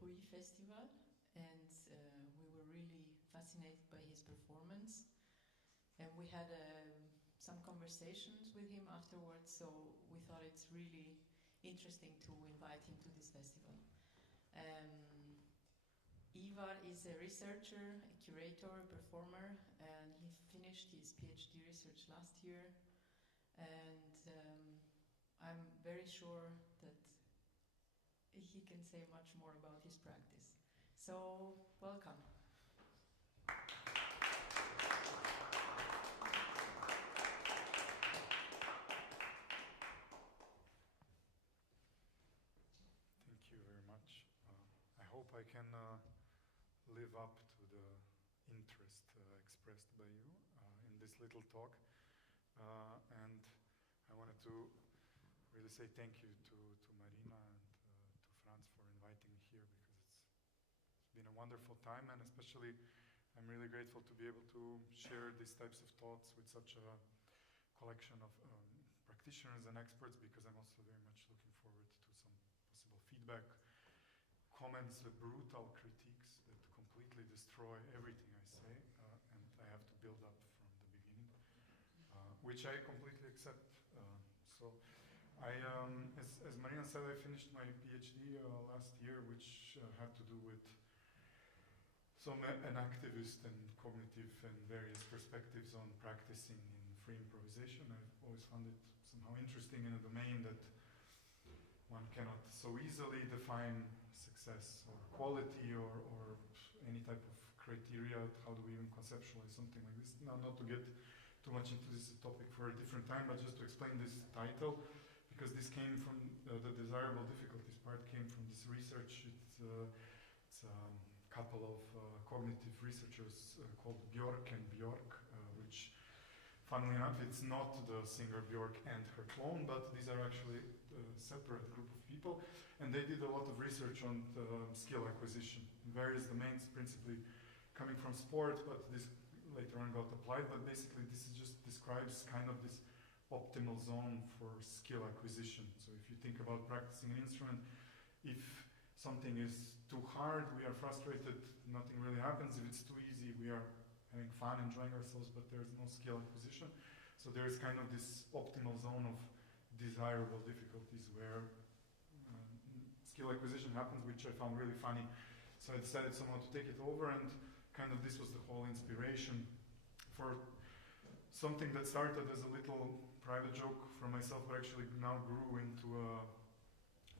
UI Festival, and we were really fascinated by his performance. And we had some conversations with him afterwards, so we thought it's really interesting to invite him to this festival. Ivar is a researcher, a curator, a performer, and he finished his PhD research last year. And I'm very sure that he can say much more about his practice. So, welcome. Thank you very much. I hope I can live up to the interest expressed by you in this little talk. And I wanted to really say thank you to Marina and to Franz for inviting me here, because it's been a wonderful time, and especially I'm really grateful to be able to share these types of thoughts with such a collection of practitioners and experts, because I'm also very much looking forward to some possible feedback, comments, brutal critiques that completely destroy everything I say, and I have to build up from the beginning, which I completely accept. So I, as Marina said, I finished my PhD last year, which had to do with an activist and cognitive and various perspectives on practicing in free improvisation. I've always found it somehow interesting in a domain that one cannot so easily define success or quality or any type of criteria. How do we even conceptualize something like this? Now, not to get too much into this topic for a different time, but just to explain this title, because this came from the desirable difficulties part came from this research. It's a couple of cognitive researchers called Björk and Björk, which, funnily enough, it's not the singer Björk and her clone, but these are actually a separate group of people, and they did a lot of research on skill acquisition in various domains, principally coming from sport, but this later on got applied. But basically, this just describes kind of this optimal zone for skill acquisition. So if you think about practicing an instrument, if something is too hard, we are frustrated, nothing really happens. If it's too easy, we are having fun, enjoying ourselves, but there's no skill acquisition. So there's kind of this optimal zone of desirable difficulties where skill acquisition happens, which I found really funny. So I decided somehow to take it over, and kind of this was the whole inspiration for something that started as a little private joke from myself, but actually now grew into a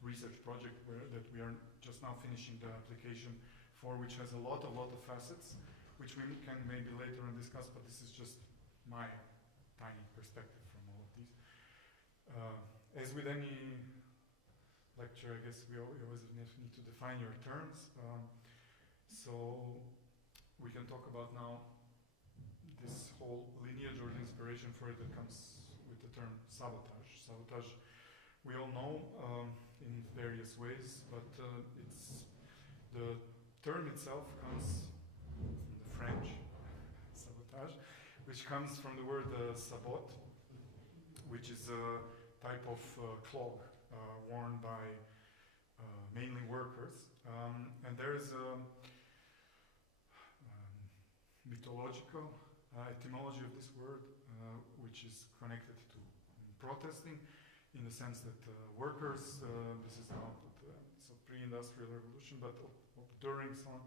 research project that we are just now finishing the application for, which has a lot of facets, which we can maybe later on discuss, but this is just my tiny perspective from all of these. As with any lecture, I guess we always need to define your terms. So we can talk about now this whole lineage or the inspiration for it that comes with the term sabotage. Sabotage, we all know in various ways, but it's the term itself comes from the French, sabotage, which comes from the word sabot, which is a type of clog worn by mainly workers. And there is a mythological etymology of this word, which is connected to protesting, in the sense that workers, this is not so pre-industrial revolution, but during so on,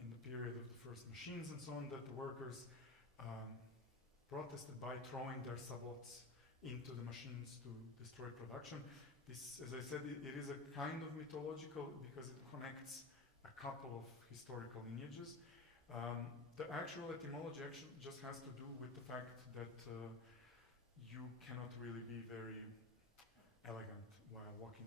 in the period of the first machines and so on, that the workers protested by throwing their sabots into the machines to destroy production. This, as I said, it is a kind of mythological because it connects a couple of historical lineages. The actual etymology actually just has to do with the fact that you cannot really be very elegant while walking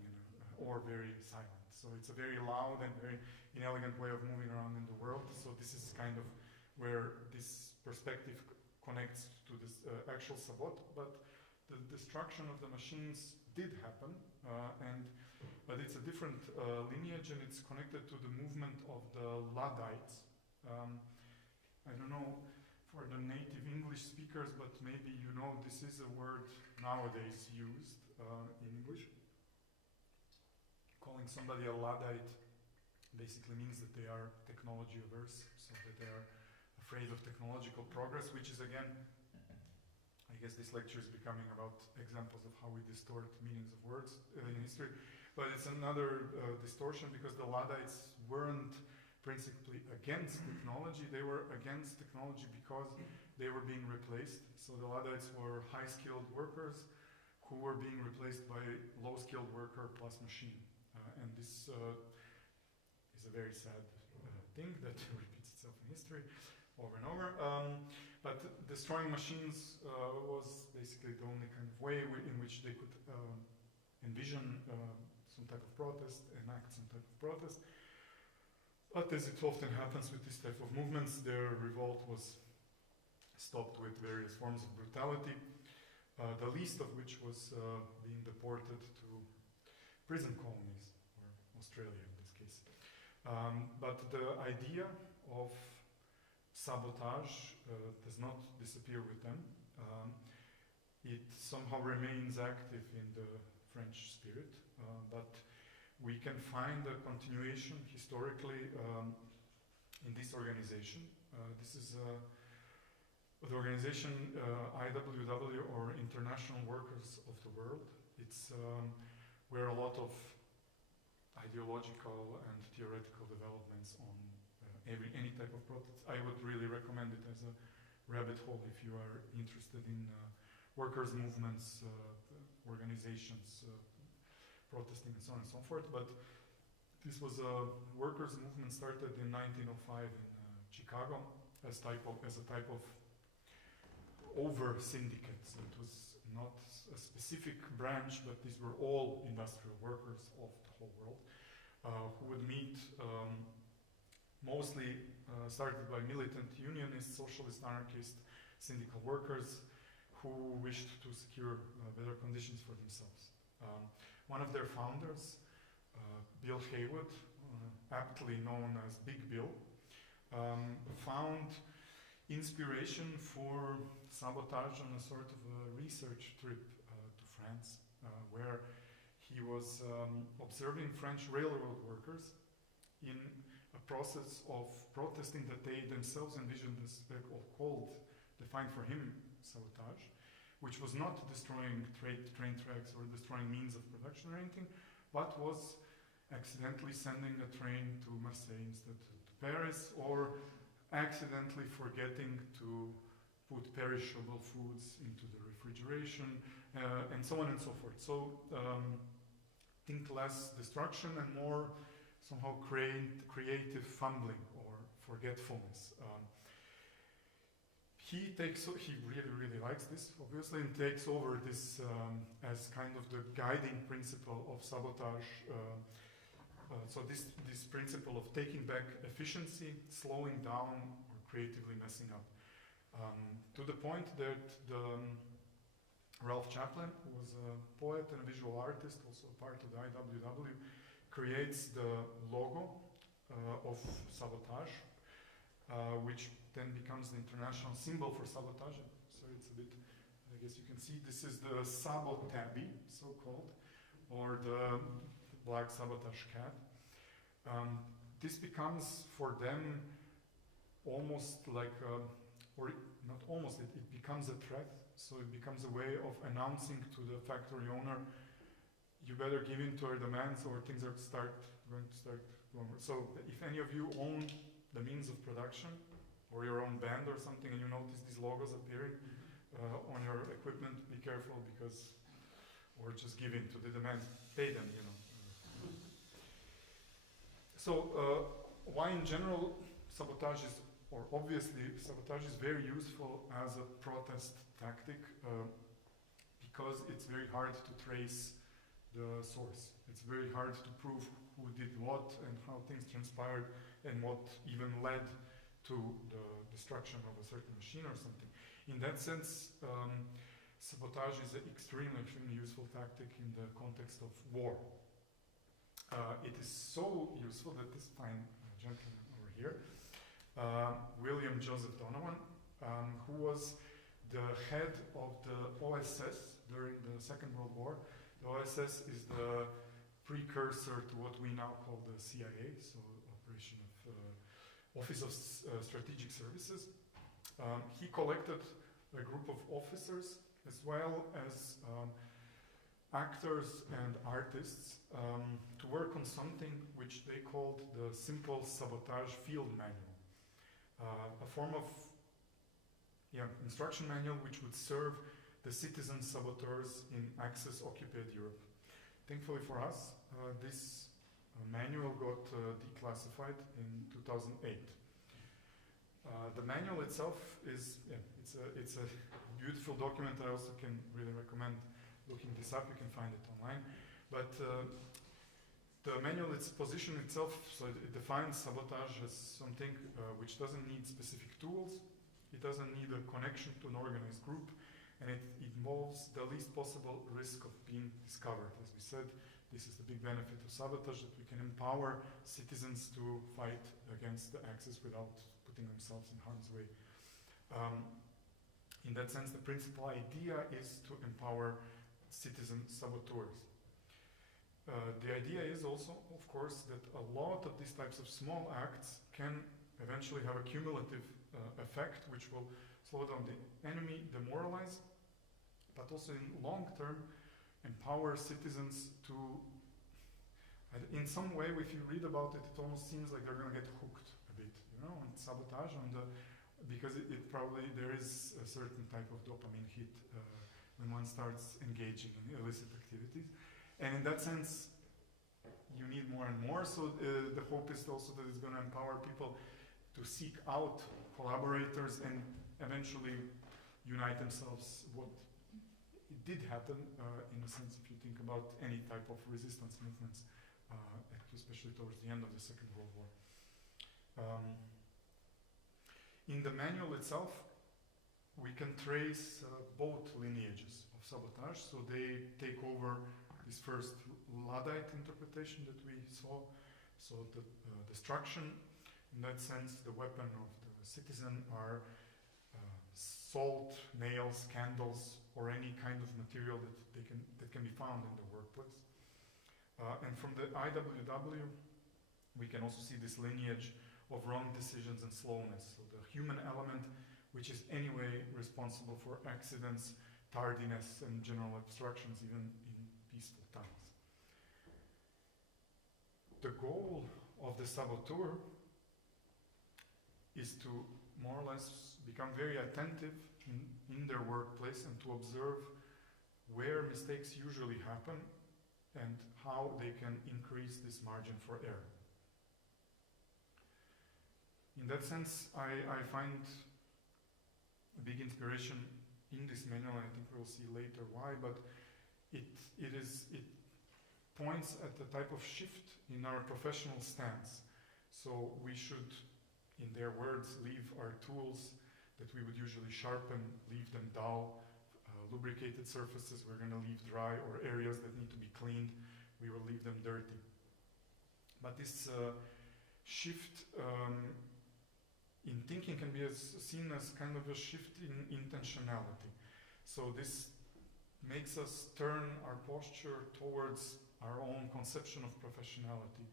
or very silent. So it's a very loud and very inelegant way of moving around in the world. So this is kind of where this perspective connects to this actual sabot. But the destruction of the machines did happen, but it's a different lineage, and it's connected to the movement of the Luddites. I don't know for the native English speakers, but maybe you know this is a word nowadays used in English. Calling somebody a Luddite basically means that they are technology averse, so that they are afraid of technological progress, which is again, I guess this lecture is becoming about examples of how we distort meanings of words in history, but it's another distortion because the Luddites weren't principally against technology, they were against technology because they were being replaced. So the Luddites were high-skilled workers who were being replaced by low-skilled worker plus machine. And this is a very sad thing that repeats itself in history over and over. But destroying machines was basically the only kind of way in which they could envision some type of protest, enact some type of protest. But as it often happens with this type of movements, their revolt was stopped with various forms of brutality, the least of which was being deported to prison colonies, or Australia in this case. But the idea of sabotage does not disappear with them. It somehow remains active in the French spirit, but we can find a continuation historically in this organization. This is the organization IWW, or International Workers of the World. It's where a lot of ideological and theoretical developments on any type of protest. I would really recommend it as a rabbit hole if you are interested in workers' movements, organizations, protesting and so on and so forth. But this was a workers' movement started in 1905 in Chicago as a type of over syndicate. So it was not a specific branch, but these were all industrial workers of the whole world who would meet, mostly started by militant unionists, socialist, anarchist, syndical workers who wished to secure better conditions for themselves. One of their founders, Bill Haywood, aptly known as Big Bill, found inspiration for sabotage on a sort of a research trip to France, where he was observing French railroad workers in a process of protesting that they themselves envisioned as defined for him sabotage, which was not destroying train tracks or destroying means of production or anything, but was accidentally sending a train to Marseille instead to Paris, or accidentally forgetting to put perishable foods into the refrigeration, and so on and so forth. So think less destruction and more somehow creative fumbling or forgetfulness. He really likes this, obviously, and takes over this as kind of the guiding principle of sabotage. So this principle of taking back efficiency, slowing down, or creatively messing up. To the point that Ralph Chaplin, who was a poet and a visual artist, also a part of the IWW, creates the logo of sabotage, which then becomes the international symbol for sabotage. So it's a bit, I guess you can see, this is the Sabotabby, so-called, or the black sabotage cat. This becomes for them almost like, or not almost, it becomes a threat. So it becomes a way of announcing to the factory owner, you better give in to our demands or things are going to start going. So if any of you own the means of production or your own band or something and you notice these logos appearing on your equipment, be careful because, or just give in to the demands, pay them, you know. So why in general sabotage is, or obviously sabotage is very useful as a protest tactic because it's very hard to trace the source. It's very hard to prove who did what and how things transpired and what even led to the destruction of a certain machine or something. In that sense, sabotage is an extremely useful tactic in the context of war. It is so useful that this fine gentleman over here, William Joseph Donovan, who was the head of the OSS during the Second World War. The OSS is the precursor to what we now call the CIA, so Corporation of Office of Strategic Services. He collected a group of officers as well as actors and artists to work on something which they called the Simple Sabotage Field Manual, a form of instruction manual which would serve the citizen saboteurs in Axis-occupied Europe. Thankfully for us, this manual got declassified in 2008. The manual itself is, it's a beautiful document. I also can really recommend looking this up. You can find it online. But the manual, its position itself, so it defines sabotage as something which doesn't need specific tools. It doesn't need a connection to an organized group, and it involves the least possible risk of being discovered. As we said, this is the big benefit of sabotage, that we can empower citizens to fight against the Axis without putting themselves in harm's way. In that sense, the principal idea is to empower citizen saboteurs. The idea is also, of course, that a lot of these types of small acts can eventually have a cumulative effect, which will slow down the enemy, demoralize, but also in long term empower citizens to, in some way, if you read about it, it almost seems like they're going to get hooked a bit, you know, on sabotage, because it probably, there is a certain type of dopamine hit when one starts engaging in illicit activities. And in that sense, you need more and more, so the hope is also that it's going to empower people to seek out collaborators and eventually unite themselves. What it did happen, in a sense, if you think about any type of resistance movements, especially towards the end of the Second World War. In the manual itself, we can trace both lineages of sabotage. So they take over this first Luddite interpretation that we saw. So the destruction, in that sense, the weapon of the citizen are salt, nails, candles, or any kind of material that can be found in the workplace. And from the IWW, we can also see this lineage of wrong decisions and slowness. So the human element, which is anyway responsible for accidents, tardiness, and general obstructions, even in peaceful times. The goal of the saboteur is to more or less become very attentive in their workplace and to observe where mistakes usually happen and how they can increase this margin for error. In that sense, I find a big inspiration in this manual. I think we'll see later why, but it points at the type of shift in our professional stance. So we should, in their words, leave our tools that we would usually sharpen, leave them dull. Lubricated surfaces we're going to leave dry, or areas that need to be cleaned, we will leave them dirty. But this shift in thinking can be seen as kind of a shift in intentionality. So this makes us turn our posture towards our own conception of professionality.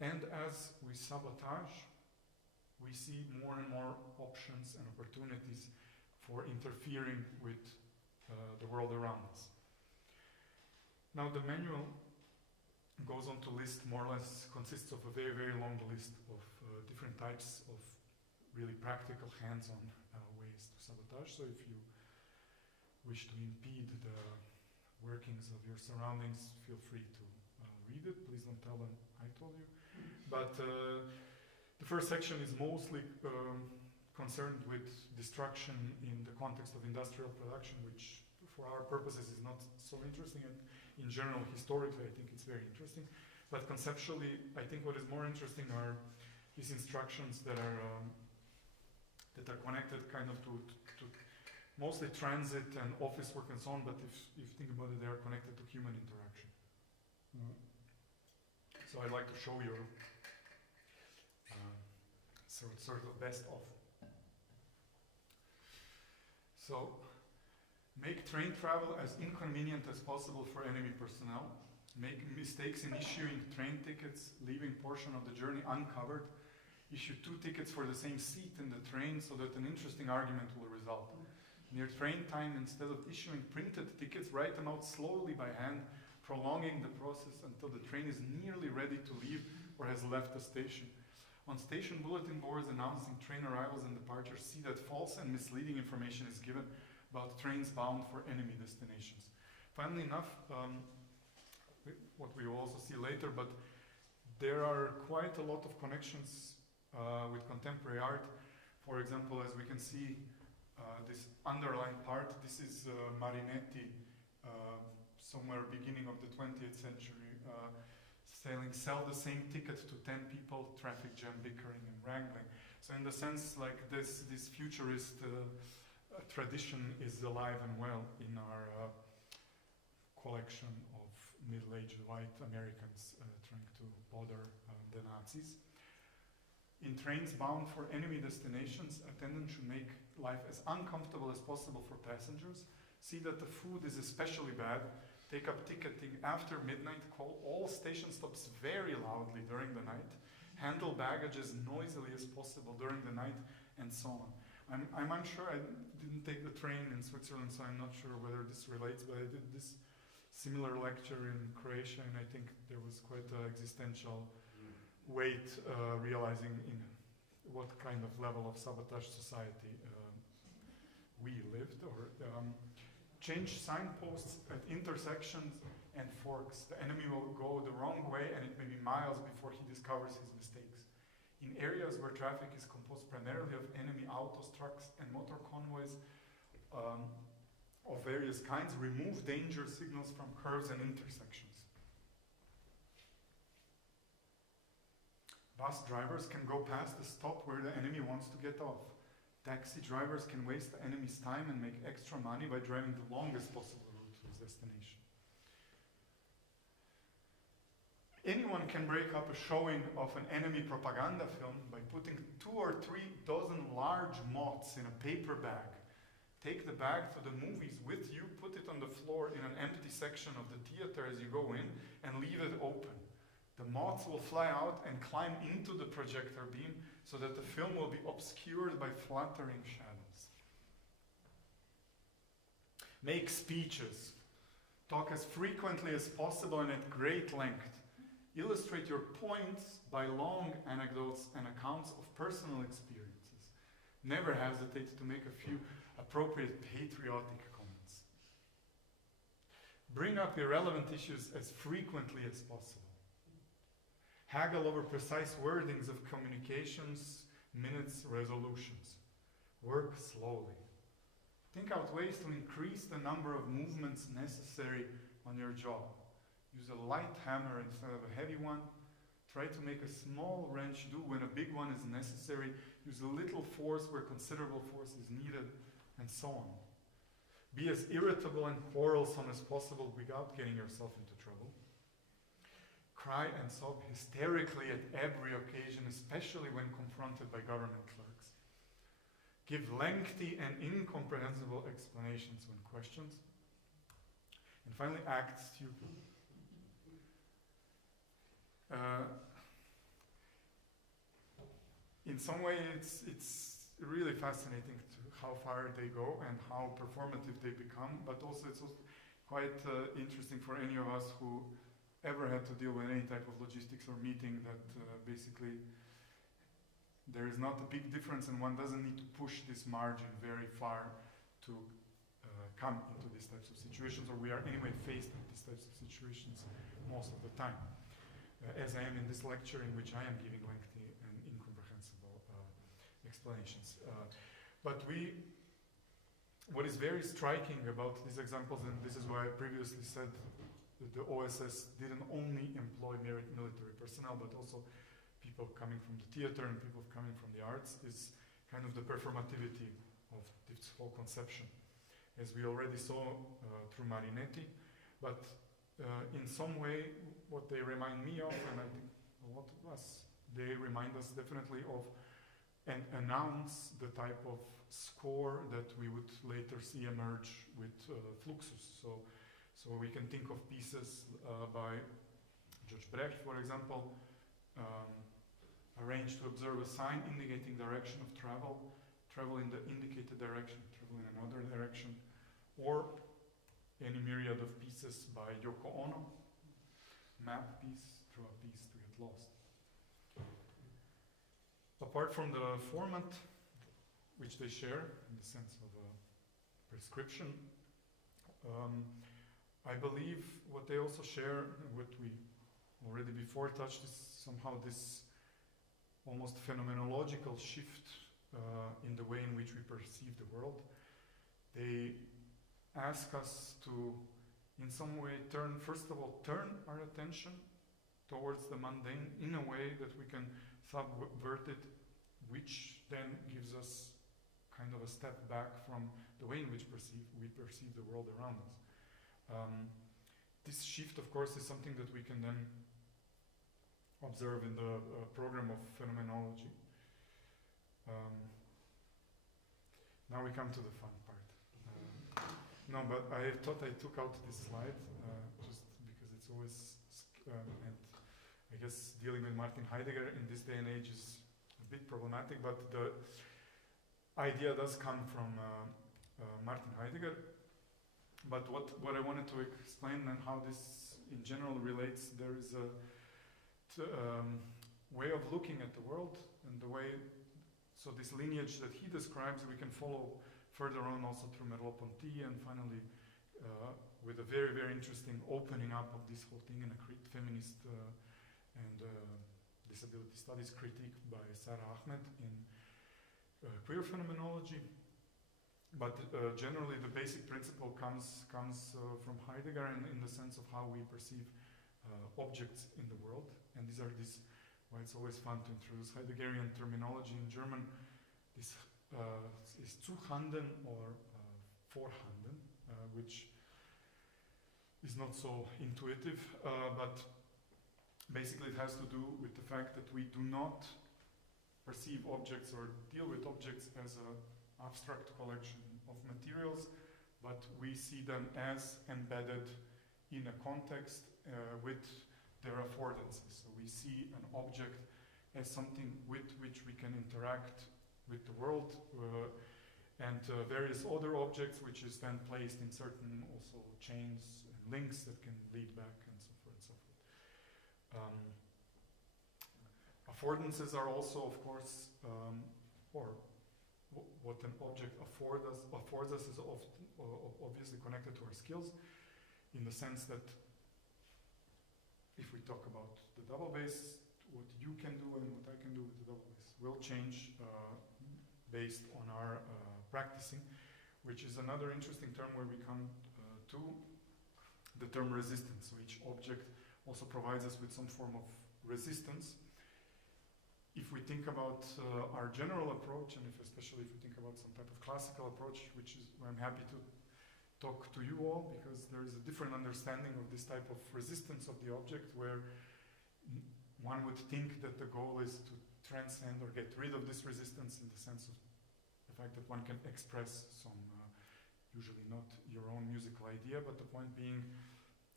And as we sabotage, we see more and more options and opportunities for interfering with the world around us. Now the manual goes on to list, more or less consists of a very, very long list of different types of really practical hands-on ways to sabotage. So if you wish to impede the workings of your surroundings, feel free to read it. Please don't tell them I told you. But the first section is mostly concerned with destruction in the context of industrial production, which for our purposes is not so interesting. And in general, historically, I think it's very interesting. But conceptually, I think what is more interesting are these instructions that are connected kind of to mostly transit and office work and so on, but if you think about it, they are connected to human interaction. So I'd like to show you sort of best of. So, make train travel as inconvenient as possible for enemy personnel. Make mistakes in issuing train tickets, leaving portion of the journey uncovered. Issue 2 tickets for the same seat in the train so that an interesting argument will result. Near train time, instead of issuing printed tickets, write a note slowly by hand, prolonging the process until the train is nearly ready to leave or has left the station. On station bulletin boards announcing train arrivals and departures, see that false and misleading information is given about trains bound for enemy destinations. Finally enough, what we will also see later, but there are quite a lot of connections with contemporary art. For example, as we can see, this underlined part, this is Marinetti, somewhere beginning of the 20th century, saying sell the same ticket to 10 people, traffic jam, bickering and wrangling. So in the sense, like this futurist tradition is alive and well in our collection of middle-aged white Americans trying to bother the Nazis. In trains bound for enemy destinations, attendants should make life as uncomfortable as possible for passengers. See that the food is especially bad. Take up ticketing after midnight. Call all station stops very loudly during the night. Handle baggage as noisily as possible during the night, and so on. I'm unsure. I didn't take the train in Switzerland, so I'm not sure whether this relates, but I did this similar lecture in Croatia, and I think there was quite an existential weight realizing in what kind of level of sabotage society we lived. Or change signposts at intersections and forks. The enemy will go the wrong way and it may be miles before he discovers his mistakes. In areas where traffic is composed primarily of enemy autos, trucks and motor convoys of various kinds, remove danger signals from curves and intersections. Bus drivers can go past the stop where the enemy wants to get off. Taxi drivers can waste the enemy's time and make extra money by driving the longest possible route to his destination. Anyone can break up a showing of an enemy propaganda film by putting 2 or 3 dozen large moths in a paper bag. Take the bag to the movies with you, put it on the floor in an empty section of the theater as you go in, and leave it open. The moths will fly out and climb into the projector beam so that the film will be obscured by fluttering shadows. Make speeches. Talk as frequently as possible and at great length. Illustrate your points by long anecdotes and accounts of personal experiences. Never hesitate to make a few appropriate patriotic comments. Bring up irrelevant issues as frequently as possible. Haggle over precise wordings of communications, minutes, resolutions. Work slowly. Think out ways to increase the number of movements necessary on your job. Use a light hammer instead of a heavy one. Try to make a small wrench do when a big one is necessary. Use a little force where considerable force is needed, and so on. Be as irritable and quarrelsome as possible without getting yourself into trouble. Cry and sob hysterically at every occasion, especially when confronted by government clerks. Give lengthy and incomprehensible explanations when questioned. And finally, act stupid. In some way, it's really fascinating to how far they go and how performative they become, but also it's also quite interesting for any of us who ever had to deal with any type of logistics or meeting that basically there is not a big difference and one doesn't need to push this margin very far to come into these types of situations, or we are anyway faced with these types of situations most of the time. As I am in this lecture in which I am giving lengthy and incomprehensible explanations. But what is very striking about these examples, and this is why I previously said the OSS didn't only employ military personnel, but also people coming from the theater and people coming from the arts, is kind of the performativity of this whole conception. As we already saw through Marinetti, but in some way, what they remind me of, and I think a lot of us, they remind us definitely of and announce the type of score that we would later see emerge with Fluxus. So we can think of pieces by George Brecht, for example, arranged to observe a sign indicating direction of travel, travel in the indicated direction, travel in another direction, or any myriad of pieces by Yoko Ono, map piece, draw a piece to get lost. Apart from the format, which they share in the sense of a prescription, I believe what they also share, what we already before touched, is somehow this almost phenomenological shift in the way in which we perceive the world. They ask us to, in some way, first of all, turn our attention towards the mundane in a way that we can subvert it, which then gives us kind of a step back from the way in which we perceive the world around us. This shift, of course, is something that we can then observe in the program of phenomenology. Now we come to the fun part. No, but I thought I took out this slide just because it's always, and I guess dealing with Martin Heidegger in this day and age is a bit problematic, but the idea does come from Martin Heidegger. But what I wanted to explain and how this in general relates, there is a way of looking at the world and the way, so this lineage that he describes, we can follow further on also through Merleau-Ponty, and finally with a very, very interesting opening up of this whole thing in a feminist and disability studies critique by Sarah Ahmed in queer phenomenology. But generally the basic principle comes from Heidegger in the sense of how we perceive objects in the world. And these are why it's always fun to introduce Heideggerian terminology in German. This is Zuhanden or Vorhanden, which is not so intuitive, but basically it has to do with the fact that we do not perceive objects or deal with objects as an abstract collection of materials, but we see them as embedded in a context with their affordances. So we see an object as something with which we can interact with the world, and various other objects which is then placed in certain also chains and links that can lead back and so forth and so forth. Affordances are also, of course, or what an object affords us is obviously connected to our skills, in the sense that if we talk about the double bass, what you can do and what I can do with the double bass will change based on our practicing, which is another interesting term where we come to the term resistance. So each object also provides us with some form of resistance. If we think about our general approach, and especially if we think about some type of classical approach, which is where I'm happy to talk to you all, because there is a different understanding of this type of resistance of the object, where one would think that the goal is to transcend or get rid of this resistance, in the sense of the fact that one can express some, usually not your own musical idea, but the point being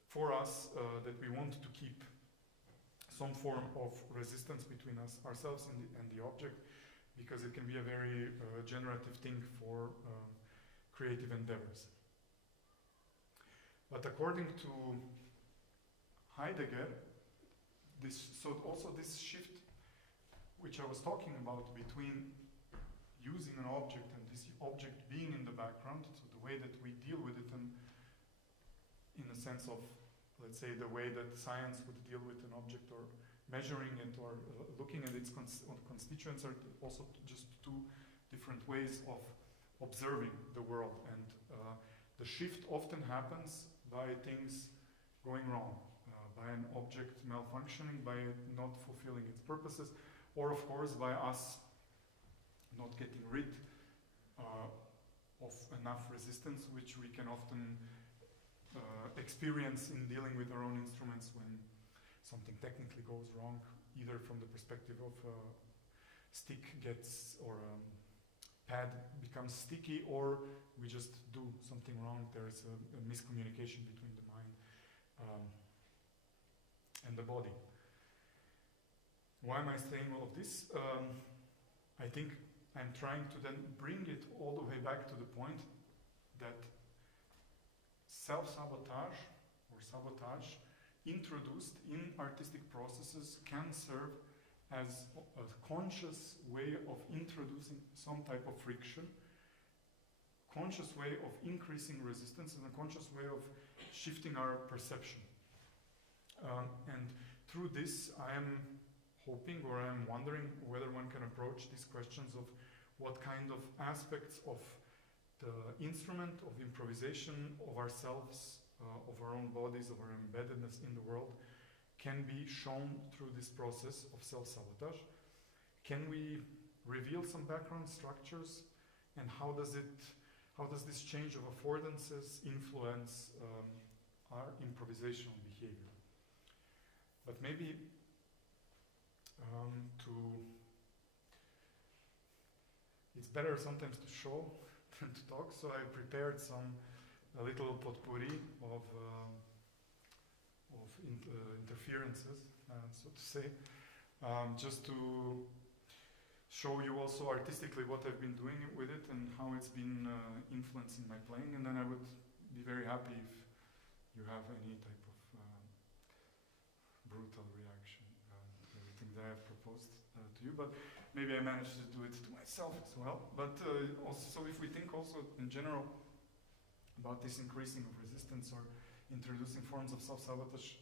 for us that we want to keep some form of resistance between ourselves and the object, because it can be a very generative thing for creative endeavors. But according to Heidegger, also this shift which I was talking about between using an object and this object being in the background, so the way that we deal with it, and in the sense of, let's say, the way that science would deal with an object, or measuring it, or looking at its constituents, are also just two different ways of observing the world. And the shift often happens by things going wrong, by an object malfunctioning, by not fulfilling its purposes, or of course by us not getting rid of enough resistance, which we can often experience in dealing with our own instruments when something technically goes wrong, either from the perspective of stick gets, or pad becomes sticky, or we just do something wrong. There is a miscommunication between the mind um, and the body. Why am I saying all of this? I think I'm trying to then bring it all the way back to the point that self-sabotage or sabotage introduced in artistic processes can serve as a conscious way of introducing some type of friction, conscious way of increasing resistance, and a conscious way of shifting our perception. And through this, I am hoping, or I am wondering whether one can approach these questions of what kind of aspects of the instrument of improvisation of ourselves, of our own bodies, of our embeddedness in the world, can be shown through this process of self-sabotage. Can we reveal some background structures, and how does this change of affordances influence our improvisational behavior? But maybe it's better sometimes to show than to talk, so I prepared a little potpourri of interferences, so to say, just to show you also artistically what I've been doing with it and how it's been influencing my playing, and then I would be very happy if you have any type of brutal reaction to everything that I have proposed to you, but maybe I managed to do it to myself as well. But also, so if we think also in general about this increasing of resistance or introducing forms of self-sabotage,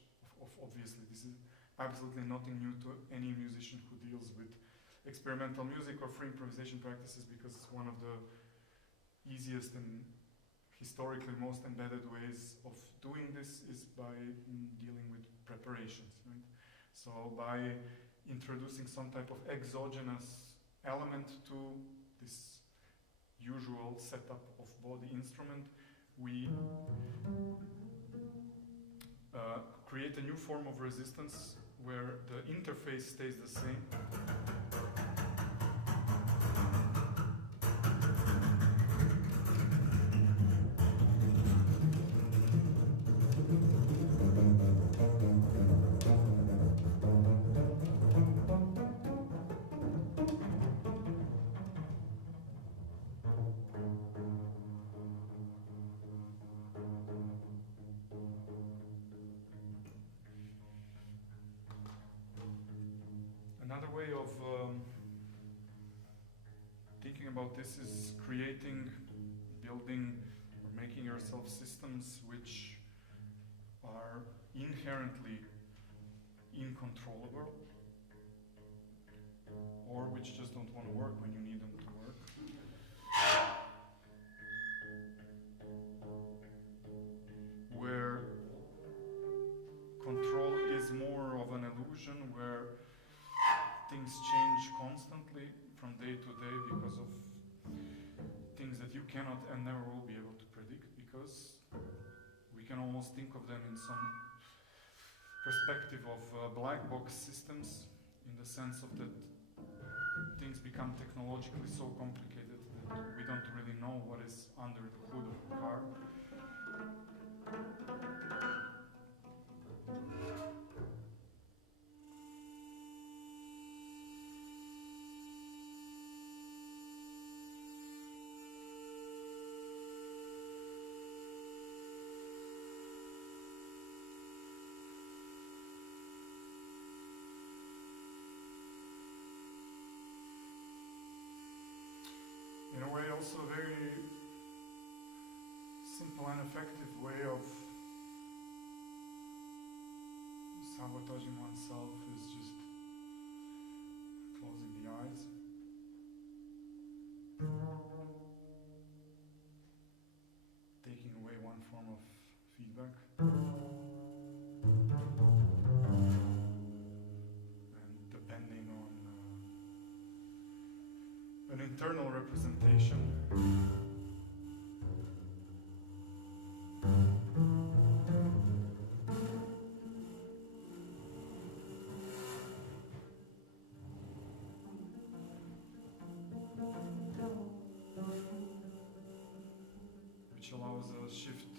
obviously this is absolutely nothing new to any musician who deals with experimental music or free improvisation practices, because one of the easiest and historically most embedded ways of doing this is by dealing with preparations, right? So by introducing some type of exogenous element to this usual setup of body instrument, we create a new form of resistance where the interface stays the same. Another way of thinking about this is creating, building, or making yourself systems which are inherently incontrollable, or which just don't want to work when you need them to work. Where control is more of an illusion, where things change constantly from day to day because of things that you cannot and never will be able to predict, because we can almost think of them in some perspective of black box systems, in the sense of that things become technologically so complicated that we don't really know what is under the hood of the car. In a way, also a very simple and effective way of sabotaging oneself is just closing the eyes. Taking away one form of feedback. And depending on an internal representation. Which allows a shift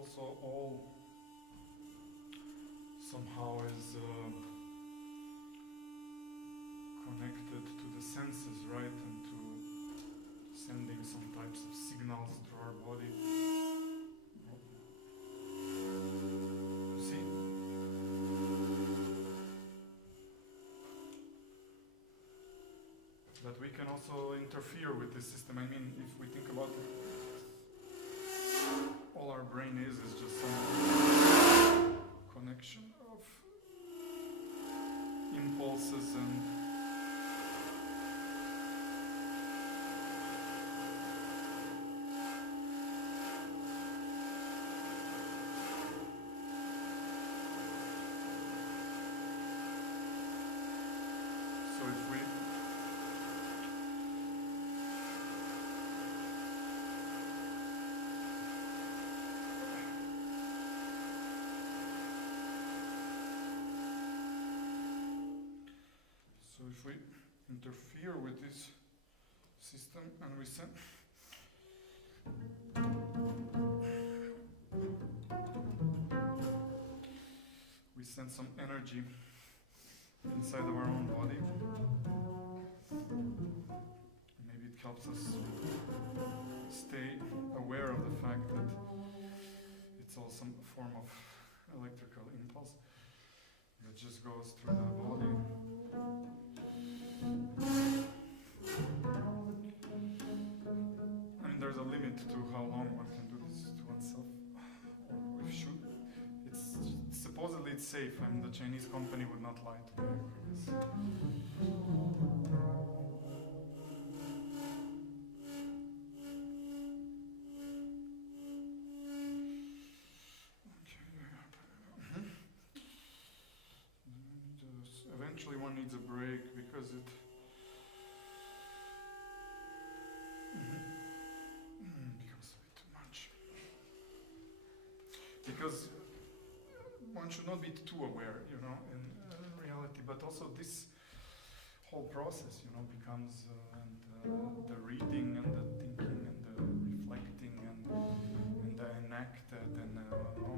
also all somehow is connected to the senses, right? And to sending some types of signals to our body. You see? But we can also interfere with this system. I mean, if we think about it, all our brain is just some connection of impulses and so if we interfere with this system and we send some energy inside of our own body, maybe it helps us stay aware of the fact that it's all some form of electrical impulse that just goes through the body. I mean, there's a limit to how long one can do this to oneself. Or if should, supposedly it's safe. I mean, the Chinese company would not lie to me, I guess. Eventually one needs a break because it becomes a bit too much. Because one should not be too aware, you know, in reality, but also this whole process, you know, becomes the reading and the thinking and the reflecting and the enacted and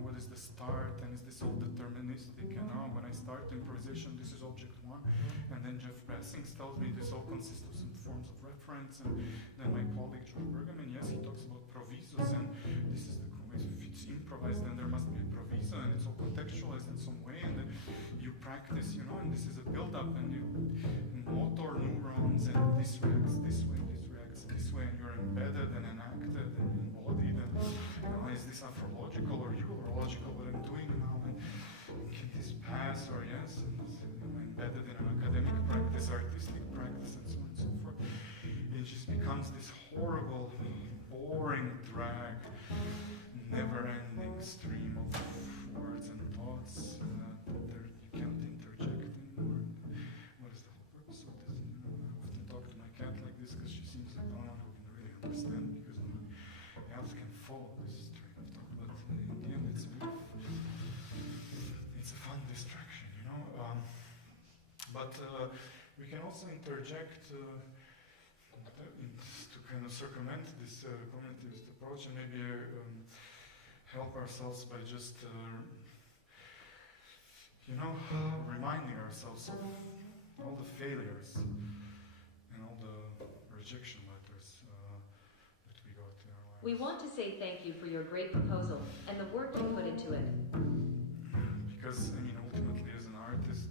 what is the start and is this all deterministic, you know, when I start improvisation this is object one and then Jeff Passings tells me this all consists of some forms of reference, and then my colleague George Bergman, yes, he talks about provisos and this is the if it's improvised then there must be a proviso and it's all contextualized in some way, and then you practice, you know, and this is a build-up and you motor neurons and this reacts this way, this reacts this way, and you're embedded and enacted and embodied and, you know, is this aphrological or urological what I'm doing now, and can this pass or yes, and this, you know, embedded in an academic practice, artistic practice and so on and so forth. It just becomes this horrible, boring drag, never-ending stream of words and thoughts that you can't interject anymore. What is the whole purpose of this? You know, I often talk to my cat like this because she seems like one who can really understand, because no one else can follow this stream of thought. But in the end, it's a fun distraction, you know. But we can also interject to kind of circumvent this cognitivist approach and maybe help ourselves by just, you know, reminding ourselves of all the failures and all the rejection letters that we got in our lives. We want to say thank you for your great proposal and the work you put into it. Because, I mean, ultimately as an artist,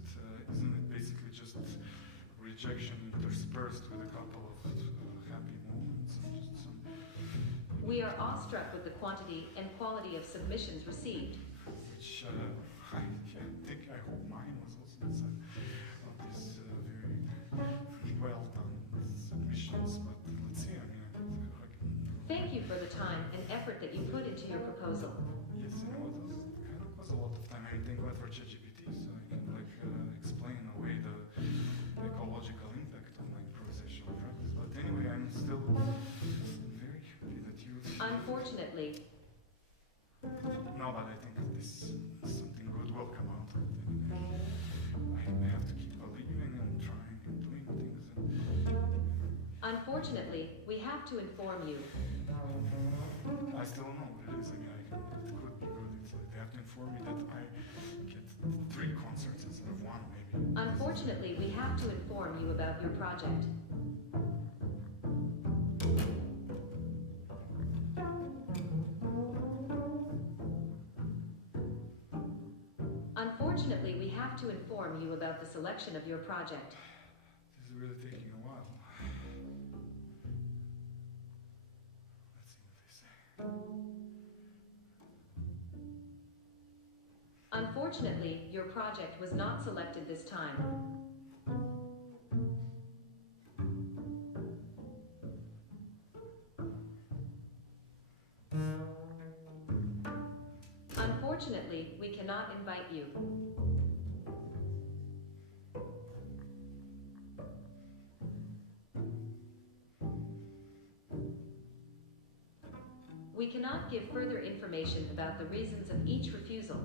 isn't it basically just rejection interspersed with a couple of happy moments and just some... We are awestruck with the quantity and quality of submissions received. Which I hope mine was also inside of these very well done submissions, but let's see, I mean... Thank you for the time and effort that you put into your proposal. Yes, you know, it kind of was a lot of time. I mean, thank God for ChatGPT, so I can like explain away the ecological impact of my improvisational practice. But anyway, I'm still very happy that you... Unfortunately. No, but I think this something good will come out of it. I have to keep believing and trying and doing things. Unfortunately, we have to inform you. I still don't know what it is. I mean, it could be inform me that I get 3 concerts instead of 1, maybe. Unfortunately, we have to inform you about your project. Unfortunately, we have to inform you about the selection of your project. This is really taking a while. Let's see what they say. Unfortunately, your project was not selected this time. Unfortunately, we cannot invite you. We cannot give further information about the reasons of each refusal.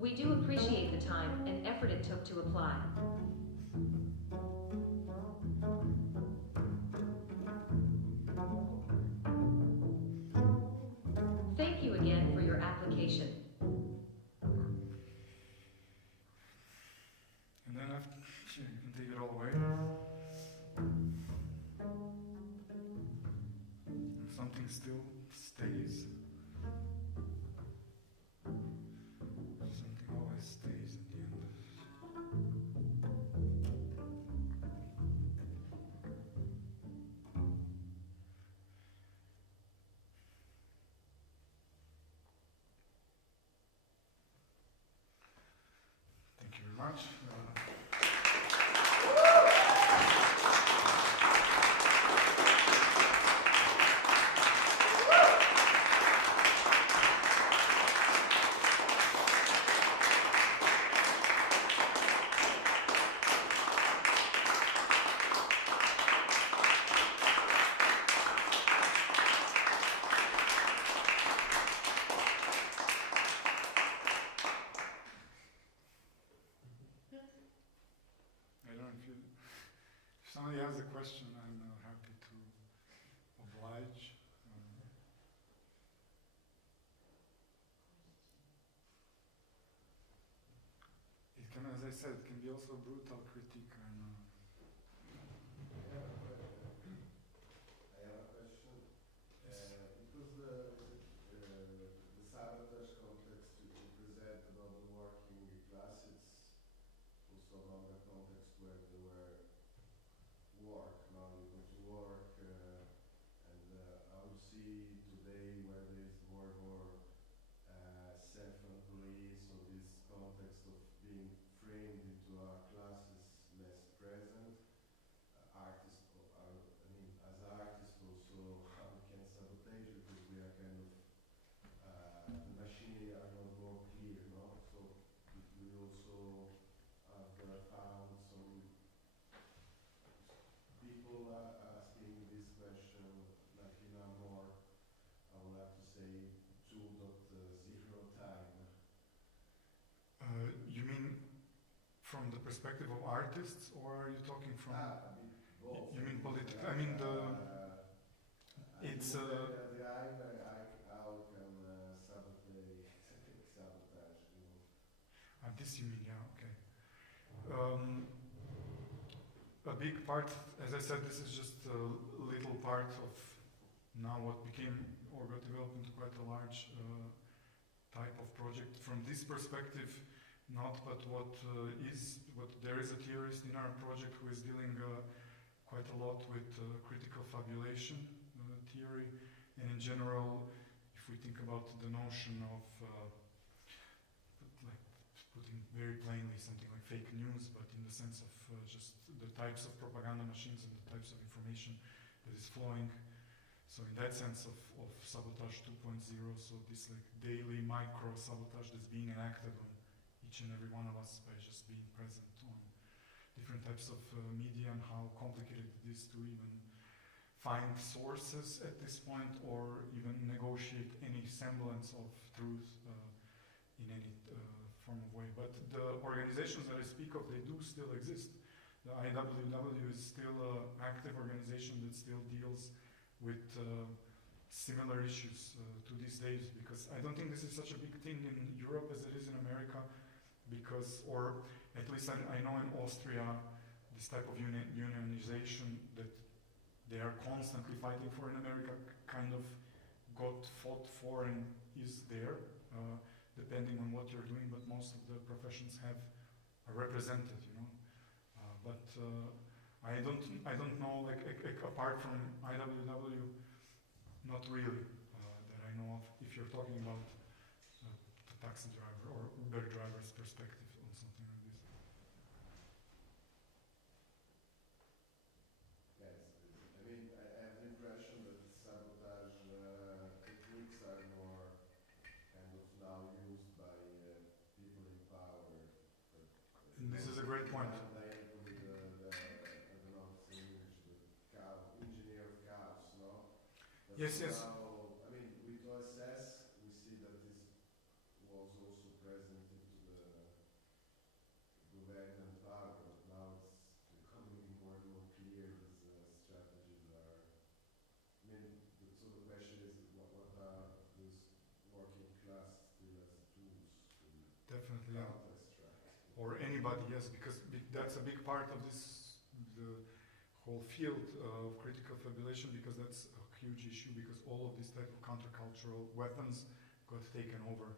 We do appreciate the time and effort it took to apply. Thank you again for your application. And then after, you can take it all away. And something still stays. Something always stays at the end. Thank you very much. If somebody has a question, I'm happy to oblige. It can, as I said, it can be also brutal critique. You mean from the perspective of artists, or are you talking from? Both. You mean political? I mean it's. How can sabotage? This you mean? Yeah. Okay. A big part, as I said, this is just a little part of now what became or got developed into quite a large type of project. From this perspective, not but what there is a theorist in our project who is dealing quite a lot with critical fabulation theory, and in general, if we think about the notion of putting very plainly something like fake news, but in the sense of just the types of propaganda machines and the types of information that is flowing. So in that sense of sabotage 2.0, so this like daily micro sabotage that's being enacted on each and every one of us by just being present on different types of media, and how complicated it is to even find sources at this point, or even negotiate any semblance of truth in any form of way. But the organizations that I speak of, they do still exist. The IWW is still an active organization that still deals with similar issues to these days, because I don't think this is such a big thing in Europe as it is in America, because, or at least I know in Austria, this type of unionization that they are constantly fighting for in America kind of got fought for and is there, depending on what you're doing, but most of the professions are represented, you know. I don't know, like, apart from IWW, not really, that I know of, if you're talking about the taxi driver or Uber driver's perspective on something like this. Yes, I mean, I have the impression that sabotage techniques are more kind of now used by people in power. And this is a great point. Yes, yes. Now, I mean, with OSS, we see that this was also present into the government power, but now it's becoming more and more clear these strategies are. I mean, so the question is, what are these working class still as tools to Definitely, yeah. counter-extract? Or anybody, yes, because that's a big part of this, the whole field of critical fibrillation, because that's a huge issue, because all of these type of countercultural weapons got taken over,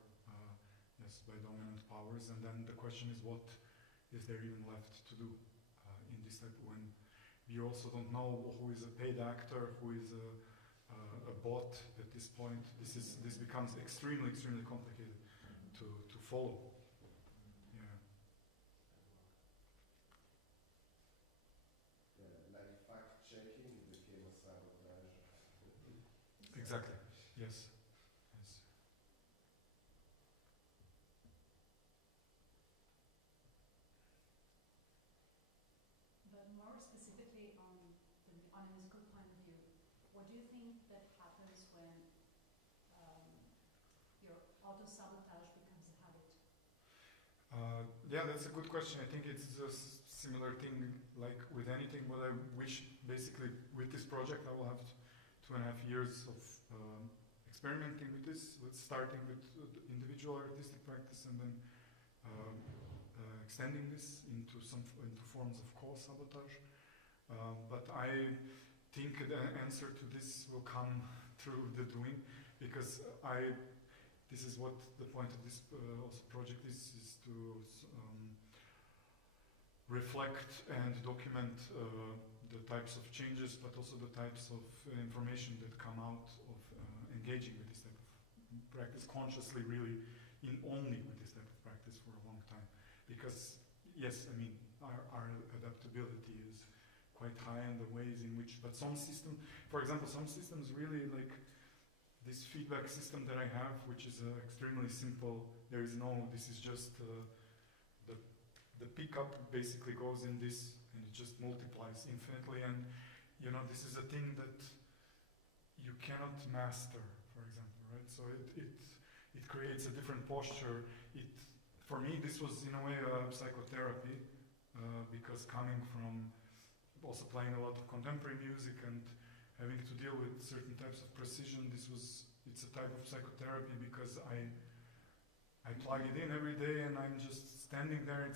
yes, by dominant powers, and then the question is, what is there even left to do in this type of, when we also don't know who is a paid actor, who is a bot at this point. This becomes extremely complicated to follow. Exactly. Yes. Yes. But more specifically on a musical point of view, what do you think that happens when your auto-sabotage becomes a habit? Yeah, that's a good question. I think it's a similar thing like with anything, but I wish basically with this project I will have 2.5 years of experimenting with this, starting with individual artistic practice and then extending this into forms of co-sabotage. But I think the answer to this will come through the doing, because this is what the point of this also project is to reflect and document the types of changes, but also the types of information that come out of engaging with this type of practice consciously, really, only with this type of practice for a long time. Because, yes, I mean, our adaptability is quite high in the ways in which, but some systems, for example, some systems really, like this feedback system that I have, which is extremely simple, there is no, this is just the pickup basically goes in this, and it just multiplies infinitely, and you know, this is a thing that you cannot master, for example, right? So it creates a different posture. For me, this was in a way psychotherapy, because coming from also playing a lot of contemporary music and having to deal with certain types of precision, it's a type of psychotherapy, because I plug it in every day and I'm just standing there.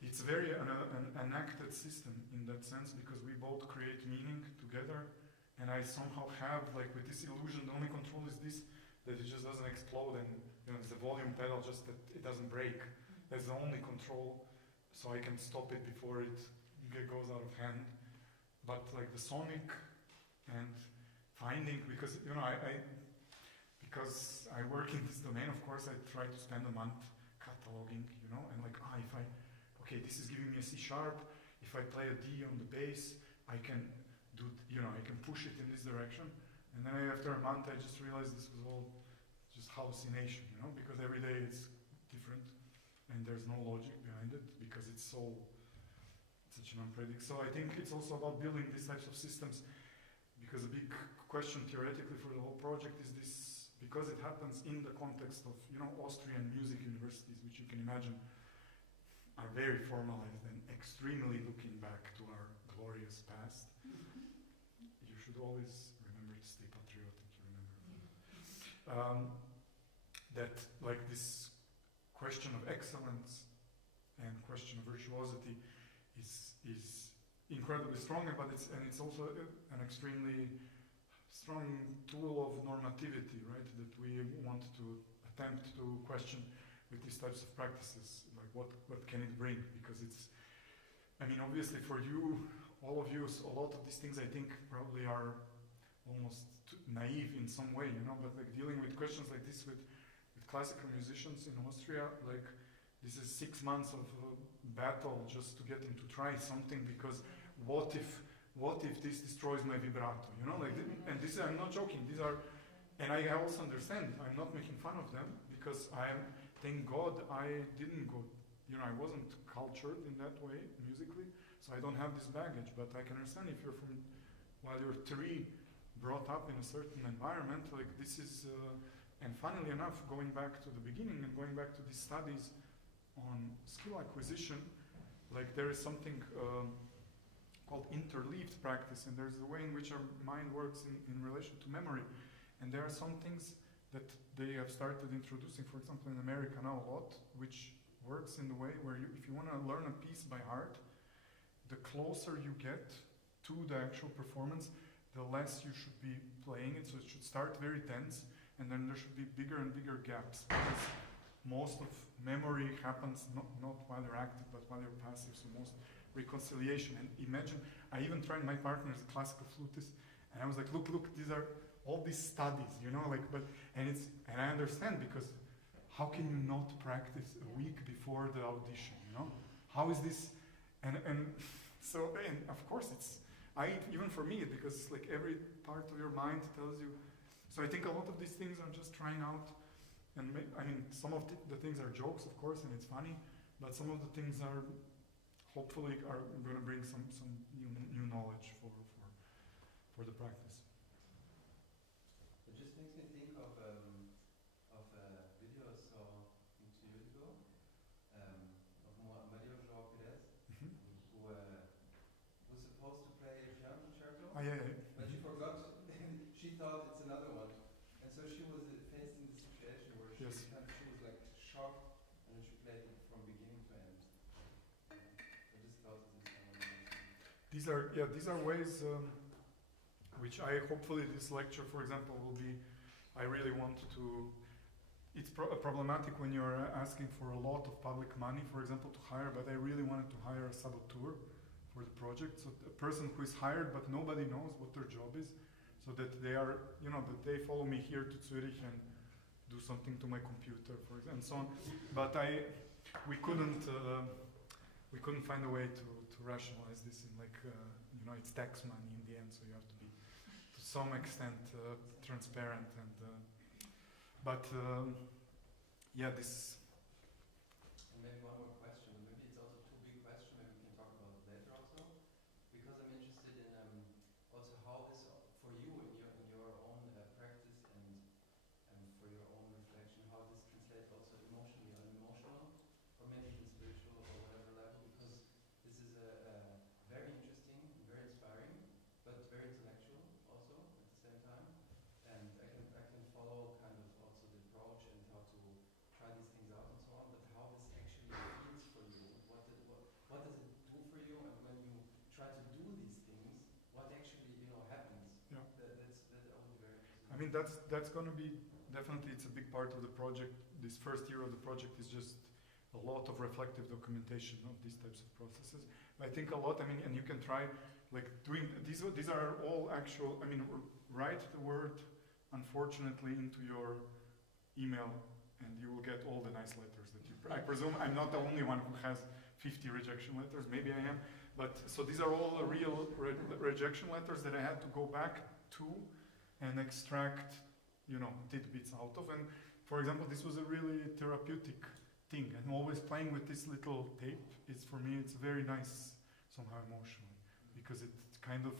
It's very an acted system in that sense, because we both create meaning together, and I somehow have, like with this illusion, the only control is this, that it just doesn't explode, and you know, it's the volume pedal, just that it doesn't break. That's the only control, so I can stop it before it goes out of hand. But like the sonic and finding, because you know, because I work in this domain, of course, I try to spend a month cataloging, you know, and like, okay, this is giving me a C sharp. If I play a D on the bass, I can do, you know, I can push it in this direction. And then after a month, I just realized this was all just hallucination, you know, because every day it's different, and there's no logic behind it, because it's such an unpredictable. So I think it's also about building these types of systems, because a big question theoretically for the whole project is this, because it happens in the context of, you know, Austrian music universities, which you can imagine, are very formalized and extremely looking back to our glorious past. You should always remember to stay patriotic, you remember. That like this question of excellence and question of virtuosity is incredibly strong, but it's also an extremely strong tool of normativity, right? That we want to attempt to question with these types of practices, like what can it bring? Because it's, I mean, obviously for you, all of you, a lot of these things I think probably are almost naive in some way, you know, but like dealing with questions like this with classical musicians in Austria, like this is 6 months of battle just to get them to try something, because what if this destroys my vibrato, you know, like, and this, I'm not joking, these are, and I also understand, I'm not making fun of them, because thank God I didn't go, you know, I wasn't cultured in that way musically, so I don't have this baggage, but I can understand if you're while you're 3, brought up in a certain environment, like this is, and funnily enough, going back to the beginning and going back to these studies on skill acquisition, like there is something called interleaved practice, and there's the way in which our mind works in relation to memory. And there are some things that they have started introducing, for example, in America now a lot, which works in the way where if you want to learn a piece by heart, the closer you get to the actual performance, the less you should be playing it. So it should start very tense, and then there should be bigger and bigger gaps, because most of memory happens not while you're active, but while you're passive, so most reconciliation. And imagine, I even tried, my partner is a classical flutist, and I was like, look, these are all these studies, you know, like, and I understand, because how can you not practice a week before the audition, you know? How is this, and of course even for me, because like every part of your mind tells you. So I think a lot of these things I'm just trying out, and I mean, some of the things are jokes, of course, and it's funny, but some of the things are hopefully are going to bring some new knowledge for the practice. It just makes me think of a video I saw I think 2 years ago of Mario João Pires, who was supposed to play a piano concerto, but she forgot. She thought it's another one, and so she was faced in this situation where she was like shocked, and then she played it from beginning to end. I just thought this is kind of These are ways which I hopefully this lecture, for example, will be. I really want to. It's problematic when you're asking for a lot of public money, for example, to hire. But I really wanted to hire a saboteur for the project, so a person who is hired, but nobody knows what their job is. So that they are, you know, that they follow me here to Zurich and do something to my computer, for example, and so on. But we couldn't find a way to rationalize this in like, you know, it's tax money in the end, so you have to be to some extent transparent. And this. And maybe one more question. Maybe it's also too big question. Maybe we can talk about it later also, because I'm interested in also how this for you in your own practice and for your own reflection, how this translates also emotionally on emotional or maybe even spiritual or whatever level, because this is a very interesting, very inspiring, but very intellectual also at the same time. And I can follow kind of also the approach and how to try these things out and so on, but how this actually feels for you, what does it do for you, and when you try to do these things, what actually, you know, happens. Yeah. That I would be very interested. I mean, that's going to be definitely, it's a big part of the project. This first year of the project is just a lot of reflective documentation of these types of processes. I think a lot. I mean, and you can try like doing these are all actual. I mean, write the word "unfortunately" into your email, and you will get all the nice letters that you. I presume I'm not the only one who has 50 rejection letters. Maybe I am, but so these are all real rejection letters that I had to go back to and extract, you know, tidbits out of. And for example, this was a really therapeutic thing, and always playing with this little tape is, for me, it's very nice somehow emotionally, because it kind of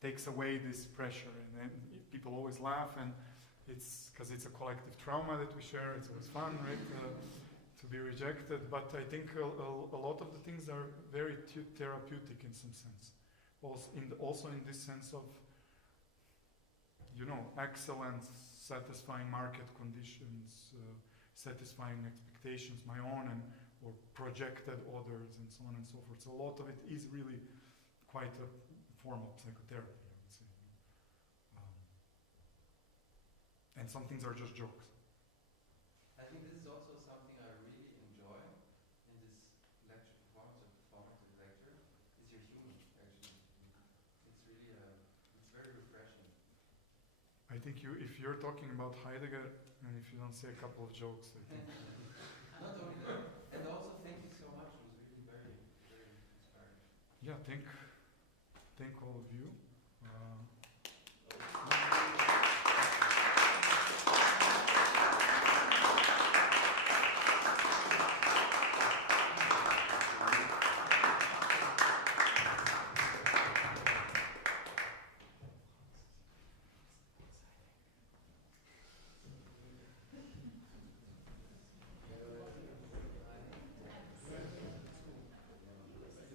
takes away this pressure, and then people always laugh, and it's because it's a collective trauma that we share. It's always fun, right? to be rejected, but I think a lot of the things are very therapeutic in some sense. Also in this sense of, excellence, satisfying market conditions, satisfying expectations, my own or projected others, and so on and so forth. So a lot of it is really quite a form of psychotherapy, I would say. And some things are just jokes. I think this is also something I really enjoy in this lecture, performative lecture, is your humor, actually. It's really, it's very refreshing. I think if you're talking about Heidegger, and if you don't say a couple of jokes, I think. Not only that, and also thank you so much. It was really very, very inspiring. Yeah, thank all of you.